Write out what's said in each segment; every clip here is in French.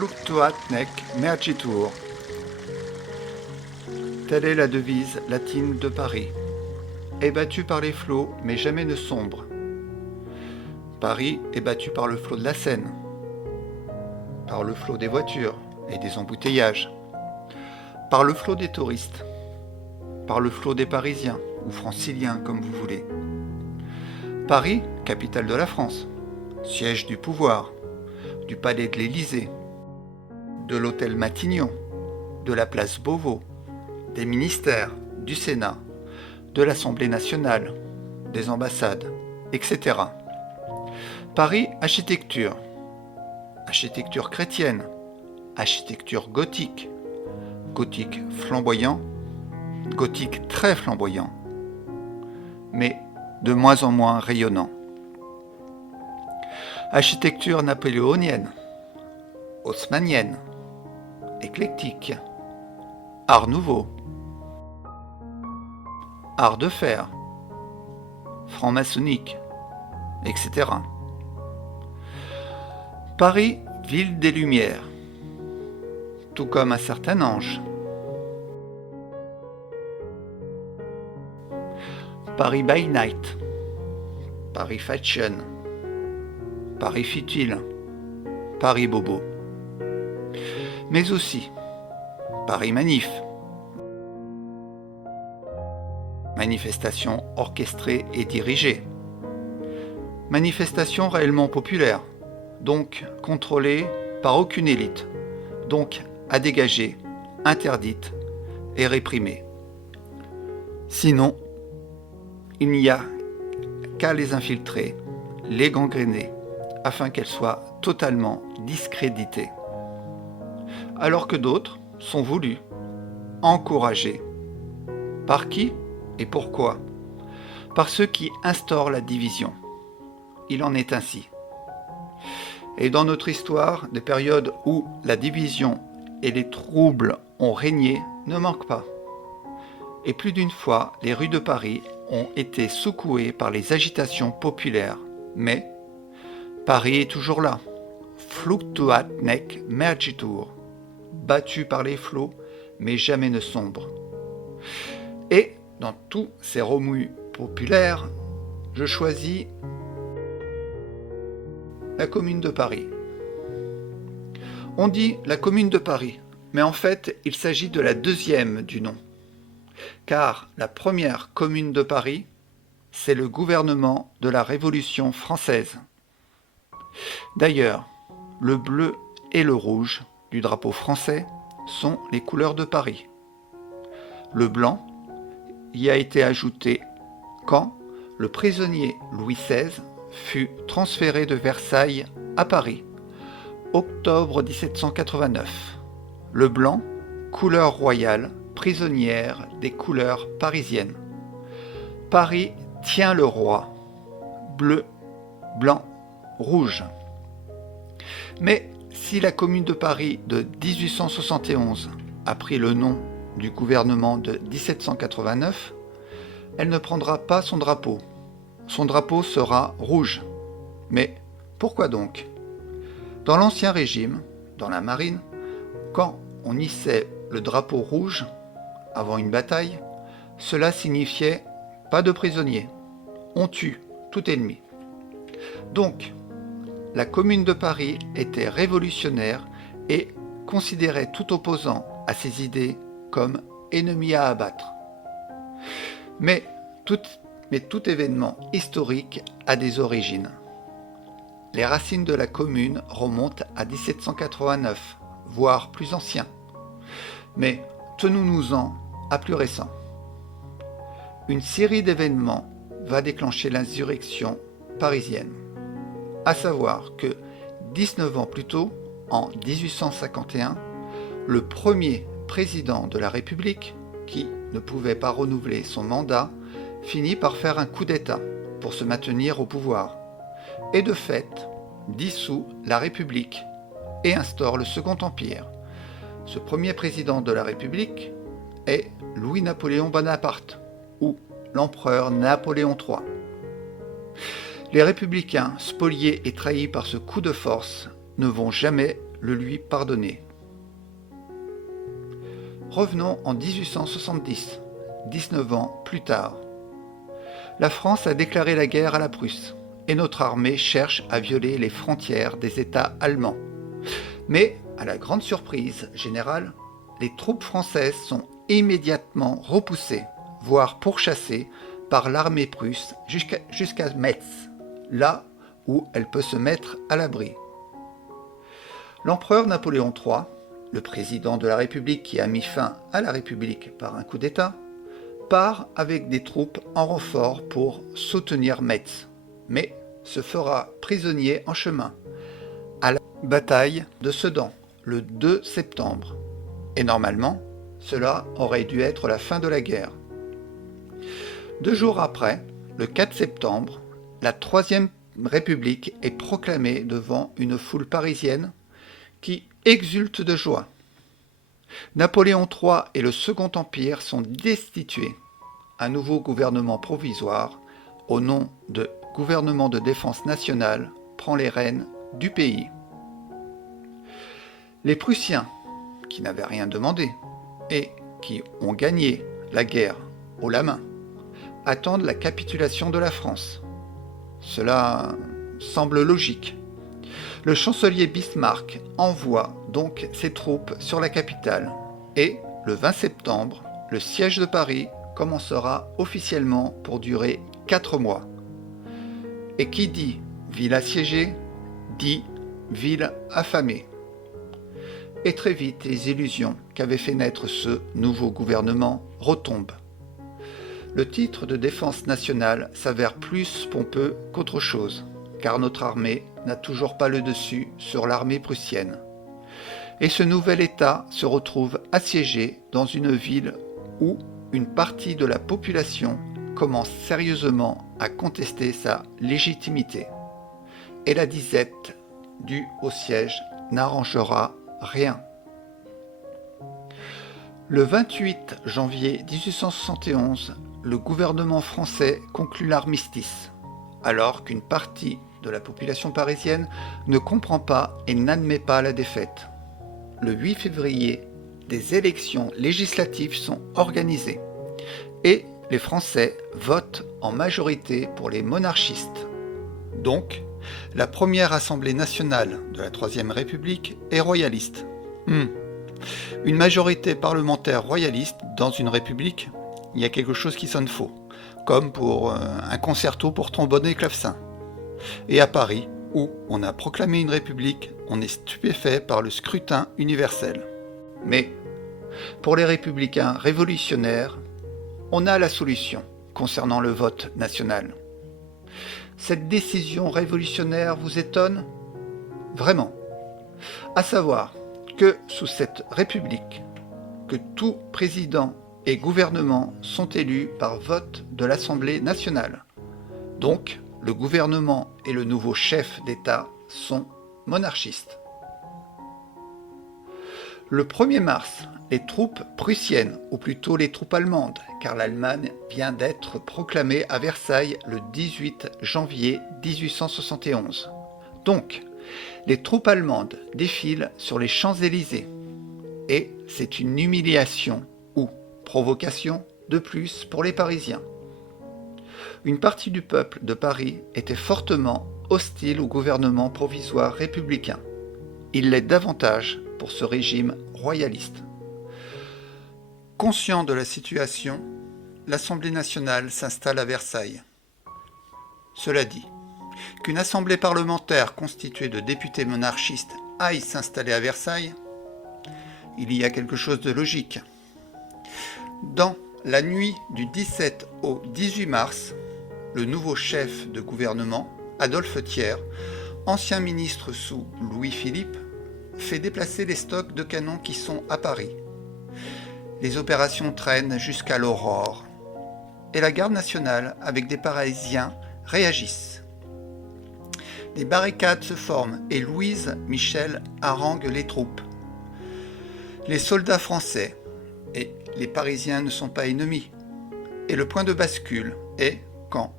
Fluctuat nec mergitur. Telle est la devise latine de Paris. Est battu par les flots, mais jamais ne sombre. Paris est battu par le flot de la Seine, par le flot des voitures et des embouteillages, par le flot des touristes, par le flot des Parisiens, ou franciliens comme vous voulez. Paris, capitale de la France, siège du pouvoir, du palais de l'Élysée, de l'hôtel Matignon, de la place Beauvau, des ministères, du Sénat, de l'Assemblée nationale, des ambassades, etc. Paris, architecture. Architecture chrétienne, architecture gothique, gothique flamboyant, gothique très flamboyant, mais de moins en moins rayonnant. Architecture napoléonienne, haussmannienne, éclectique, art nouveau, art de fer, franc-maçonnique, etc. Paris, ville des Lumières, tout comme un certain ange. Paris by night, Paris fashion, Paris futile, Paris bobo. Mais aussi Paris manif, manifestation orchestrée et dirigée, manifestation réellement populaire, donc contrôlée par aucune élite, donc à dégager, interdite et réprimée. Sinon, il n'y a qu'à les infiltrer, les gangréner, afin qu'elles soient totalement discréditées. Alors que d'autres sont voulus, encouragés. Par qui et pourquoi? Par ceux qui instaurent la division. Il en est ainsi. Et dans notre histoire, des périodes où la division et les troubles ont régné ne manquent pas. Et plus d'une fois, les rues de Paris ont été secouées par les agitations populaires. Mais Paris est toujours là. Fluctuat nec mergitur. Battu par les flots, mais jamais ne sombre. Et dans tous ces remous populaires, je choisis la Commune de Paris. On dit la Commune de Paris, mais en fait, il s'agit de la deuxième du nom. Car la première Commune de Paris, c'est le gouvernement de la Révolution française. D'ailleurs, le bleu et le rouge du drapeau français sont les couleurs de Paris. Le blanc y a été ajouté quand le prisonnier Louis XVI fut transféré de Versailles à Paris, octobre 1789. Le blanc, couleur royale, prisonnière des couleurs parisiennes. Paris tient le roi. Bleu, blanc, rouge. Mais si la Commune de Paris de 1871 a pris le nom du gouvernement de 1789, elle ne prendra pas son drapeau. Son drapeau sera rouge. Mais pourquoi donc? Dans l'Ancien Régime, dans la marine, quand on hissait le drapeau rouge avant une bataille, cela signifiait pas de prisonniers. On tue tout ennemi. Donc, la Commune de Paris était révolutionnaire et considérait tout opposant à ses idées comme ennemi à abattre. Mais tout événement historique a des origines. Les racines de la Commune remontent à 1789, voire plus ancien. Mais tenons-nous-en à plus récent. Une série d'événements va déclencher l'insurrection parisienne. À savoir que 19 ans plus tôt, en 1851, le premier président de la République, qui ne pouvait pas renouveler son mandat, finit par faire un coup d'État pour se maintenir au pouvoir, et de fait dissout la République et instaure le Second Empire. Ce premier président de la République est Louis-Napoléon Bonaparte, ou l'empereur Napoléon III. Les républicains, spoliés et trahis par ce coup de force, ne vont jamais le lui pardonner. Revenons en 1870, 19 ans plus tard. La France a déclaré la guerre à la Prusse et notre armée cherche à violer les frontières des États allemands. Mais, à la grande surprise générale, les troupes françaises sont immédiatement repoussées, voire pourchassées par l'armée prusse jusqu'à Metz, là où elle peut se mettre à l'abri. L'empereur Napoléon III, le président de la République qui a mis fin à la République par un coup d'État, part avec des troupes en renfort pour soutenir Metz, mais se fera prisonnier en chemin, à la bataille de Sedan, le 2 septembre. Et normalement, cela aurait dû être la fin de la guerre. 2 jours après, le 4 septembre, la Troisième République est proclamée devant une foule parisienne qui exulte de joie. Napoléon III et le Second Empire sont destitués. Un nouveau gouvernement provisoire, au nom de gouvernement de défense nationale, prend les rênes du pays. Les Prussiens, qui n'avaient rien demandé et qui ont gagné la guerre haut la main, attendent la capitulation de la France. Cela semble logique. Le chancelier Bismarck envoie donc ses troupes sur la capitale et, le 20 septembre, le siège de Paris commencera officiellement pour durer 4 mois. Et qui dit ville assiégée, dit ville affamée. Et très vite, les illusions qu'avait fait naître ce nouveau gouvernement retombent. Le titre de défense nationale s'avère plus pompeux qu'autre chose, car notre armée n'a toujours pas le dessus sur l'armée prussienne. Et ce nouvel État se retrouve assiégé dans une ville où une partie de la population commence sérieusement à contester sa légitimité. Et la disette due au siège n'arrangera rien. Le 28 janvier 1871, le gouvernement français conclut l'armistice, alors qu'une partie de la population parisienne ne comprend pas et n'admet pas la défaite. Le 8 février, des élections législatives sont organisées et les Français votent en majorité pour les monarchistes. Donc, la première Assemblée nationale de la Troisième République est royaliste. Une majorité parlementaire royaliste dans une république, il y a quelque chose qui sonne faux, comme pour un concerto pour trombone et clavecin. Et à Paris, où on a proclamé une république, on est stupéfait par le scrutin universel. Mais, pour les républicains révolutionnaires, on a la solution concernant le vote national. Cette décision révolutionnaire vous étonne ? Vraiment. À savoir que sous cette république, que tout président et gouvernement sont élus par vote de l'Assemblée nationale. Donc, le gouvernement et le nouveau chef d'État sont monarchistes. Le 1er mars, les troupes prussiennes, ou plutôt les troupes allemandes, car l'Allemagne vient d'être proclamée à Versailles le 18 janvier 1871. Donc, les troupes allemandes défilent sur les Champs-Élysées. Et c'est une humiliation ou provocation de plus pour les Parisiens. Une partie du peuple de Paris était fortement hostile au gouvernement provisoire républicain. Il l'est davantage pour ce régime royaliste. Conscient de la situation, l'Assemblée nationale s'installe à Versailles. Cela dit, qu'une assemblée parlementaire constituée de députés monarchistes aille s'installer à Versailles, il y a quelque chose de logique. Dans la nuit du 17 au 18 mars, le nouveau chef de gouvernement, Adolphe Thiers, ancien ministre sous Louis-Philippe, fait déplacer les stocks de canons qui sont à Paris. Les opérations traînent jusqu'à l'aurore. Et la garde nationale, avec des Parisiens, réagissent. Des barricades se forment et Louise Michel harangue les troupes. Les soldats français et les Parisiens ne sont pas ennemis. Et le point de bascule est quand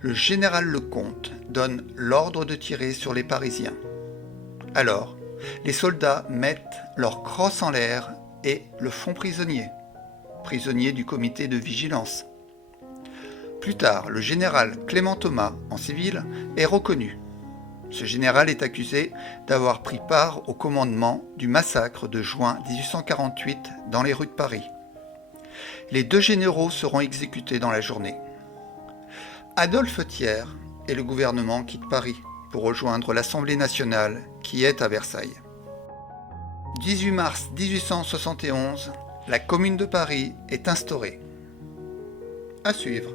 le général Lecomte donne l'ordre de tirer sur les Parisiens. Alors, Les soldats mettent leur crosse en l'air et le font prisonnier, prisonnier du comité de vigilance. Plus tard, le général Clément Thomas, en civil, est reconnu. Ce général est accusé d'avoir pris part au commandement du massacre de juin 1848 dans les rues de Paris. Les 2 généraux seront exécutés dans la journée. Adolphe Thiers et le gouvernement quittent Paris pour rejoindre l'Assemblée nationale qui est à Versailles. 18 mars 1871, la Commune de Paris est instaurée. À suivre.